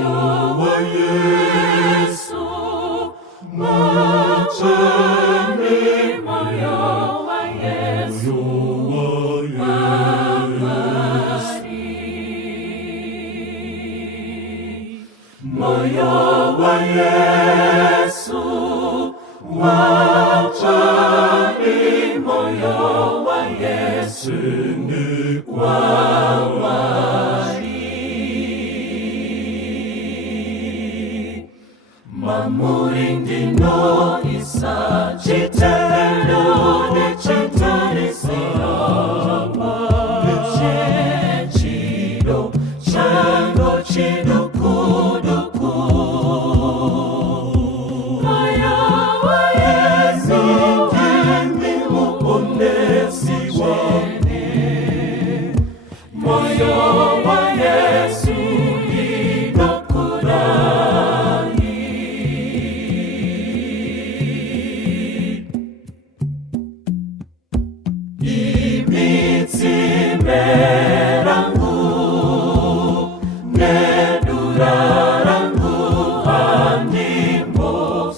wa Yesu, mwacheni moyo wa Yesu, moyo wa Yesu, mwacheni moyo wa Yesu ni Mamurindino isa chitero ne chitarisiro chechiro chango chidukuduku maya wa Yesu kimi muponesi wane moyo wa Yesu Merangu nedurarangu andimbo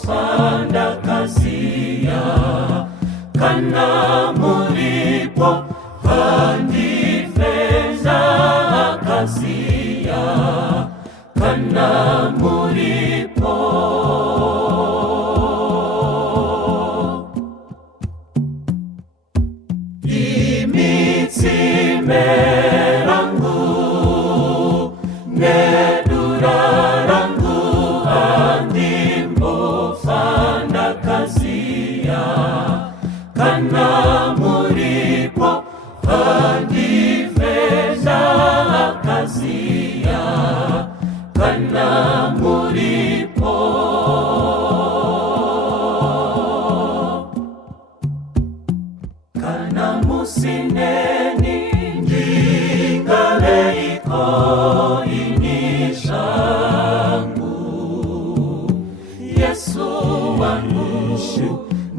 sanda kasia kana mulipo andifeza kasia kana mulipo Merangu nedurarangu andimbo fanda kasia kana mulipo andifeza kasia kana mulipo kana musineni ngaleiko inishangu Yesu wangu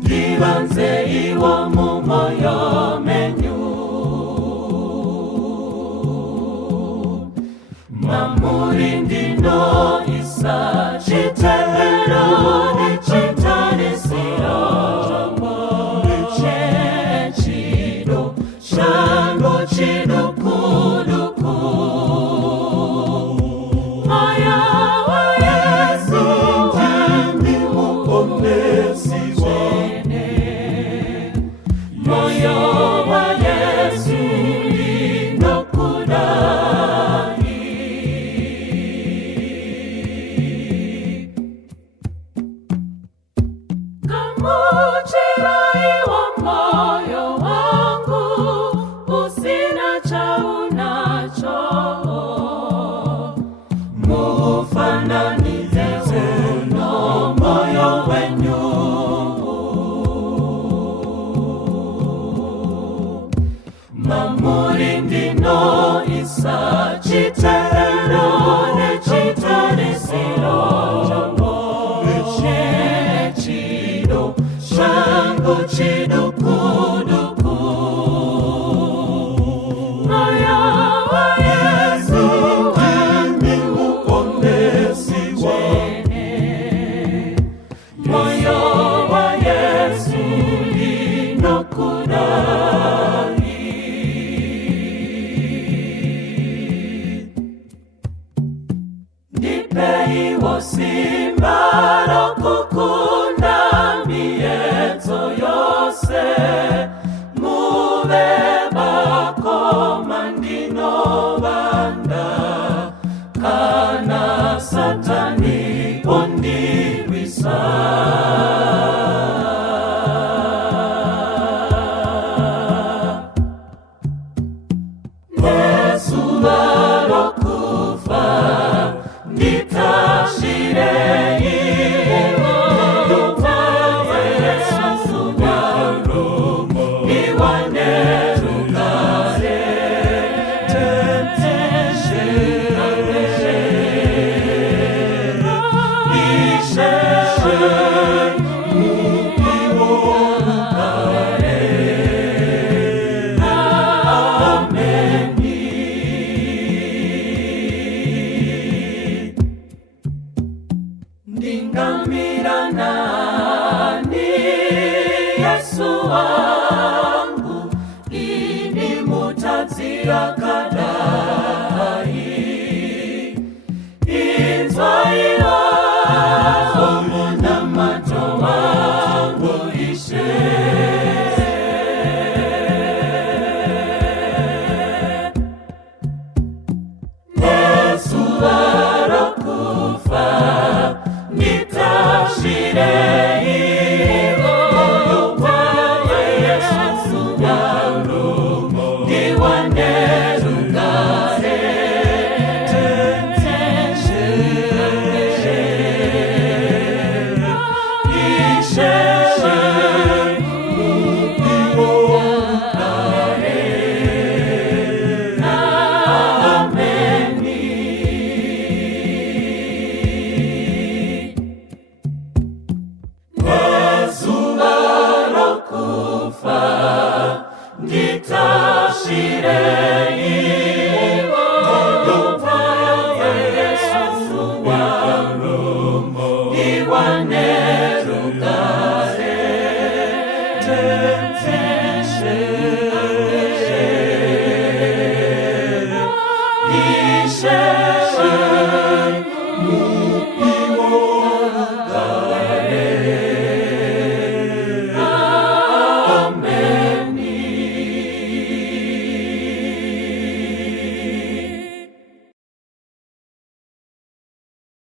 ndibanze iwo mu moyo menyu mamurindino isa chitero ni chitarisiro chechiro chango chidukuduku maya wa Yesu kimi muponesi wane moyo wa Yesu inokudai kamuchirai wa moyo wangu usina cha unacho mufananize uno moyo wenyu mamurindino isa chitero ne chitarisiro chechiro chango chidukuduku maya wa Yesu kimi muponesi wane moyo wa Yesu inokudai nipei wosimbaro kukunda miezo yose mubebako mandino banda kana satani ondiwisa Yesu barokufa nitashirei temptation ashire